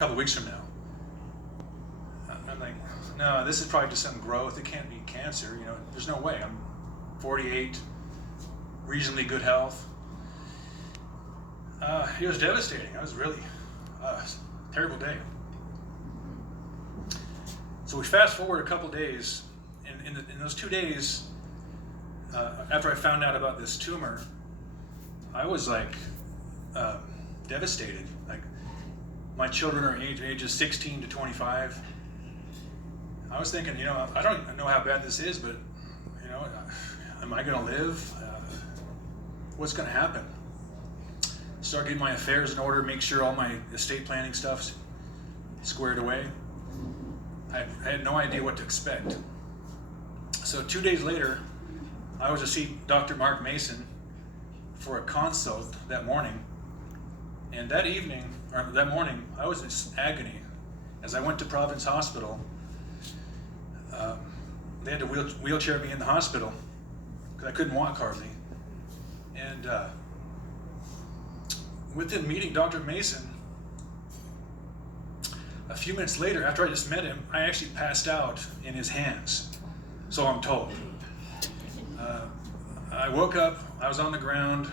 a couple weeks from now. I'm like, no, this is probably just some growth. It can't be cancer. There's no way. I'm 48, reasonably good health. It was devastating. I was really terrible day. So we fast forward a couple days. In those 2 days, after I found out about this tumor, I was like devastated. Like, my children are ages 16 to 25. I was thinking, I don't know how bad this is, but am I going to live? What's going to happen? Start getting my affairs in order, make sure all my estate planning stuff's squared away. I had no idea what to expect. So 2 days later, I was to see Dr. Mark Mason for a consult that morning. And that morning, I was in agony. As I went to Providence Hospital, they had to wheelchair me in the hospital because I couldn't walk hardly. And within meeting Dr. Mason, a few minutes later, after I just met him, I actually passed out in his hands. So I'm told. I woke up, I was on the ground,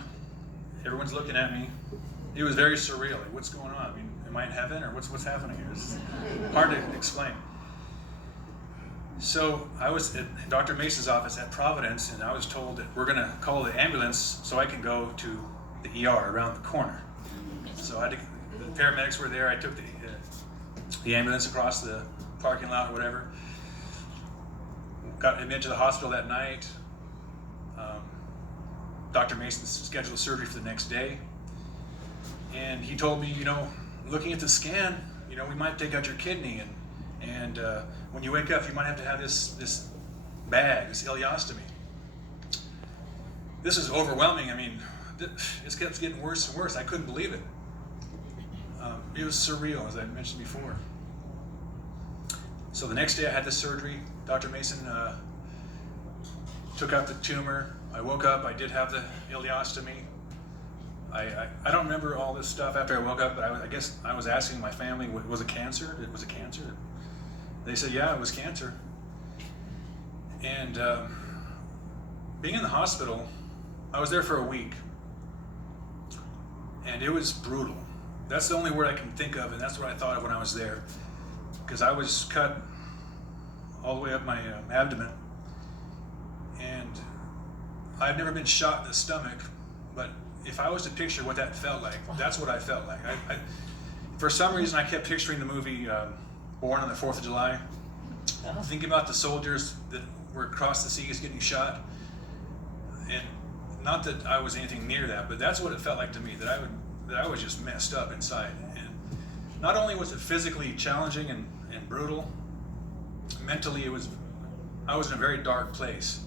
everyone's looking at me. It was very surreal. Like, what's going on? I mean, am I in heaven, or what's happening here? It's hard to explain. So I was at Dr. Mason's office at Providence, and I was told that we're going to call the ambulance so I can go to the ER around the corner. So the paramedics were there. I took the ambulance across the parking lot or whatever. Got admitted to the hospital that night. Dr. Mason scheduled surgery for the next day. And he told me, looking at the scan, we might take out your kidney, and when you wake up, you might have to have this bag, this ileostomy. This is overwhelming. I mean, it kept getting worse and worse. I couldn't believe it. It was surreal, as I mentioned before. So the next day I had this surgery. Dr. Mason took out the tumor. I woke up. I did have the ileostomy. I don't remember all this stuff after I woke up, but I guess I was asking my family, was it cancer? Was it cancer? They said, yeah, it was cancer. And being in the hospital, I was there for a week. And it was brutal. That's the only word I can think of, and that's what I thought of when I was there. Because I was cut all the way up my abdomen. And I've never been shot in the stomach, but if I was to picture what that felt like, that's what I felt like. For some reason, I kept picturing the movie Born on the 4th of July, thinking about the soldiers that were across the seas getting shot. And not that I was anything near that, but that's what it felt like to me, that I was just messed up inside. And not only was it physically challenging and brutal, mentally I was in a very dark place.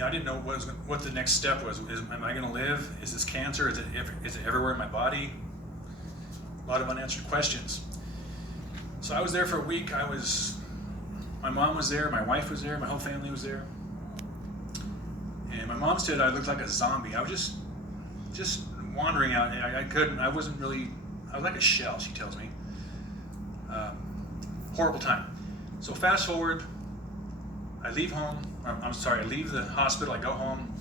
I didn't know what the next step was. Am I going to live? Is this cancer? Is it everywhere in my body? A lot of unanswered questions. So I was there for a week. My mom was there, my wife was there, my whole family was there. And my mom said I looked like a zombie. I was just wandering out. I was like a shell, she tells me. Horrible time. So fast forward, I leave the hospital, I go home.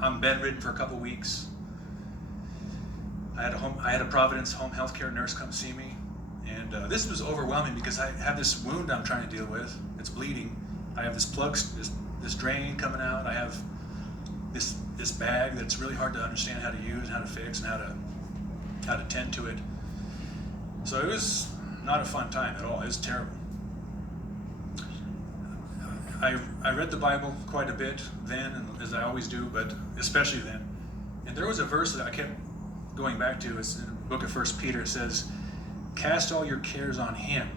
I'm bedridden for a couple weeks. I had a Providence home health care nurse come see me. And this was overwhelming because I have this wound I'm trying to deal with. It's bleeding. I have this plug, this drain coming out. I have this bag that's really hard to understand how to use, how to fix, and how to tend to it. So it was not a fun time at all. It was terrible. I read the Bible quite a bit then, and as I always do, but especially then. And there was a verse that I kept going back to. It's in the book of 1 Peter. It says, "Cast all your cares on Him,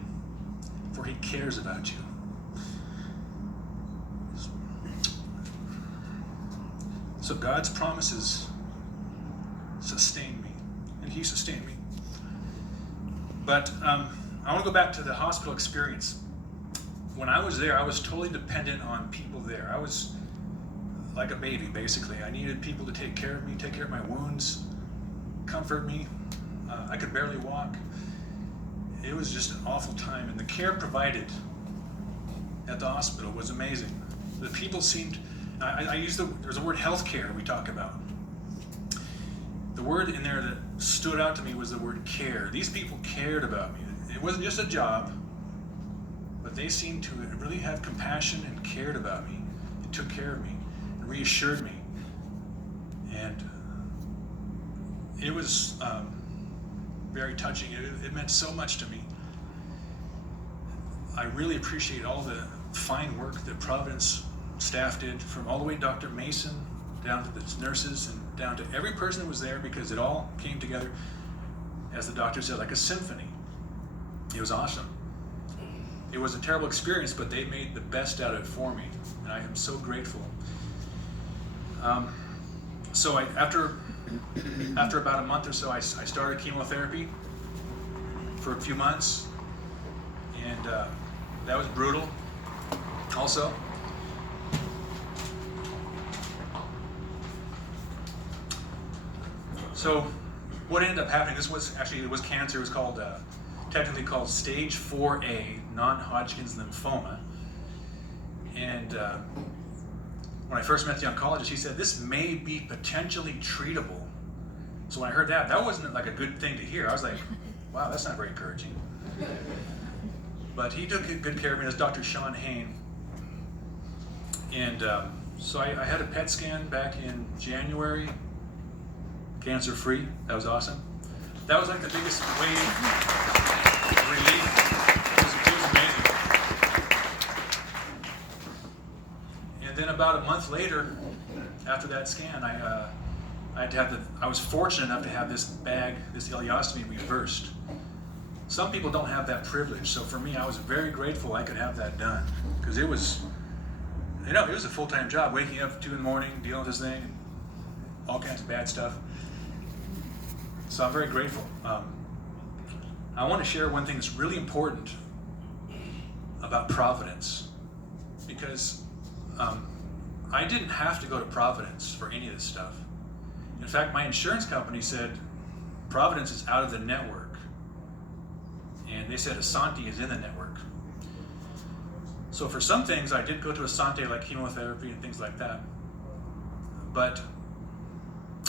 for He cares about you." So God's promises sustain me, and He sustained me. But I want to go back to the hospital experience. When I was there, I was totally dependent on people there. I was like a baby, basically. I needed people to take care of me, take care of my wounds, comfort me. I could barely walk. It was just an awful time, and the care provided at the hospital was amazing. The people seemed, there's a word healthcare we talk about. The word in there that stood out to me was the word care. These people cared about me. It wasn't just a job, but they seemed to really have compassion and cared about me and took care of me and reassured me. And it was very touching. It meant so much to me. I really appreciate all the fine work that Providence staff did, from all the way Dr. Mason down to the nurses and down to every person that was there, because it all came together, as the doctor said, like a symphony. It was awesome. It was a terrible experience, but they made the best out of it for me, and I am so grateful. So after about a month or so, I started chemotherapy for a few months, and that was brutal also. So what ended up happening, it was cancer. It was called, technically called stage 4A, non-Hodgkin's lymphoma. And when I first met the oncologist, he said, this may be potentially treatable. So when I heard that wasn't like a good thing to hear. I was like, wow, that's not very encouraging. But he took good care of me. That's Dr. Sean Hain. And so I had a PET scan back in January, cancer-free. That was awesome. That was like the biggest wave of relief. It was amazing. And then about a month later, after that scan, I was fortunate enough to have this ileostomy reversed. Some people don't have that privilege, so for me, I was very grateful I could have that done, because it was a full-time job, waking up at 2 in the morning, dealing with this thing, and all kinds of bad stuff. So I'm very grateful. I want to share one thing that's really important about Providence, because I didn't have to go to Providence for any of this stuff. In fact, my insurance company said Providence is out of the network, and they said Asante is in the network. So for some things, I did go to Asante, like chemotherapy and things like that. But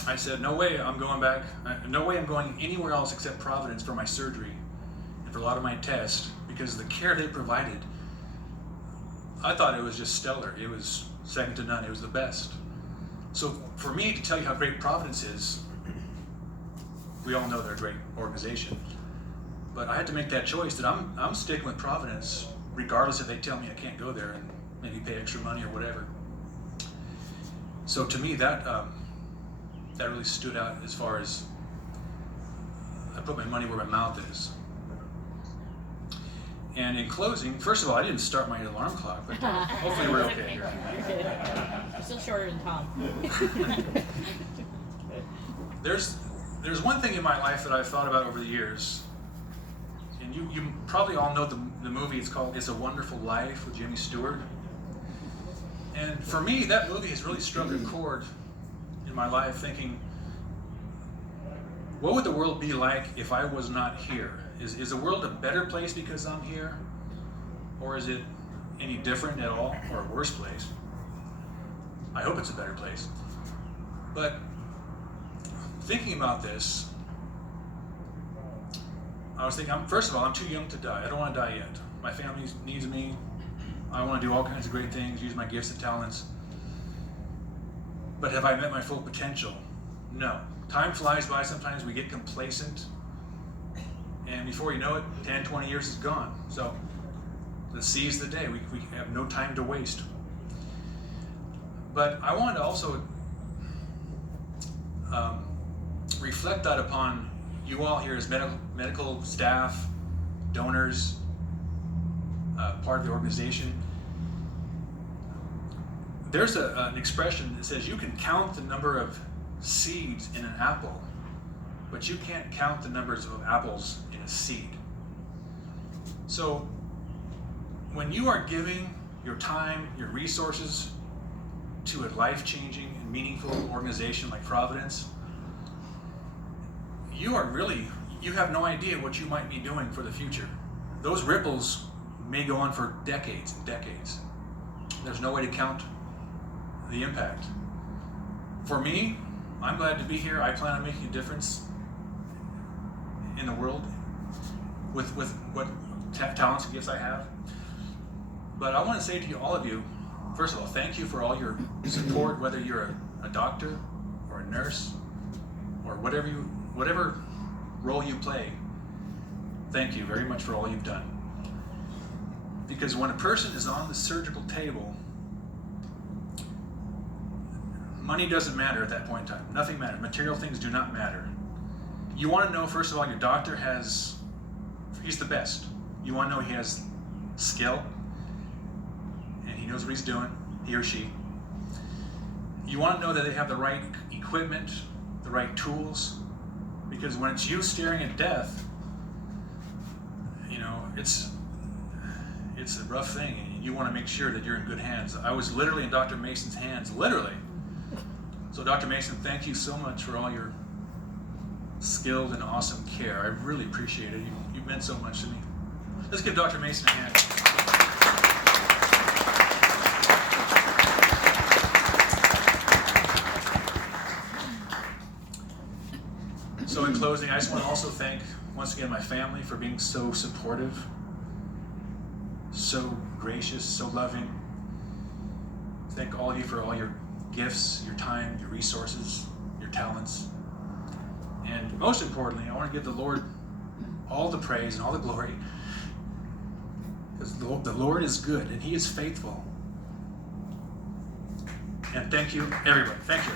I said, no way I'm going back. No way I'm going anywhere else except Providence for my surgery and for a lot of my tests, because the care they provided, I thought it was just stellar. It was second to none. It was the best. So for me to tell you how great Providence is, we all know they're a great organization. But I had to make that choice that I'm sticking with Providence, regardless if they tell me I can't go there and maybe pay extra money or whatever. So to me, that really stood out as far as I put my money where my mouth is. And in closing, first of all, I didn't start my alarm clock, but hopefully we're okay here. You're good. You're still shorter than Tom. There's one thing in my life that I've thought about over the years, and you probably all know the movie. It's called It's a Wonderful Life with Jimmy Stewart. And for me, that movie has really struck a chord in my life, thinking, what would the world be like if I was not here? Is the world a better place because I'm here? Or is it any different at all, or a worse place? I hope it's a better place. But thinking about this, I was thinking, first of all, I'm too young to die. I don't want to die yet. My family needs me. I want to do all kinds of great things, use my gifts and talents. But have I met my full potential? No. Time flies by. Sometimes we get complacent, and before you know it, 10, 20 years is gone. So let's seize the day. We have no time to waste. But I want to also reflect that upon you all here as medical staff, donors, part of the organization. There's an expression that says you can count the number of seeds in an apple, but you can't count the numbers of apples in a seed. So when you are giving your time, your resources to a life-changing and meaningful organization like Providence, you are really, you have no idea what you might be doing for the future. Those ripples may go on for decades and decades. There's no way to count the impact. For me, I'm glad to be here. I plan on making a difference in the world with what talents and gifts I have. But I want to say to you, all of you, first of all, thank you for all your support, whether you're a doctor or a nurse or whatever role you play. Thank you very much for all you've done. Because when a person is on the surgical table, money doesn't matter at that point in time. Nothing matters. Material things do not matter. You want to know, first of all, your doctor he's the best. You want to know he has skill and he knows what he's doing, he or she. You want to know that they have the right equipment, the right tools, because when it's you staring at death, it's a rough thing, and you want to make sure that you're in good hands. I was literally in Dr. Mason's hands, literally. So Dr. Mason, thank you so much for all your skilled and awesome care. I really appreciate it. You've meant so much to me. Let's give Dr. Mason a hand. So in closing, I just want to also thank, once again, my family for being so supportive, so gracious, so loving. Thank all of you for all your gifts, your time, your resources, your talents. And most importantly, I want to give the Lord all the praise and all the glory, because the Lord is good and He is faithful. And thank you, everybody. Thank you.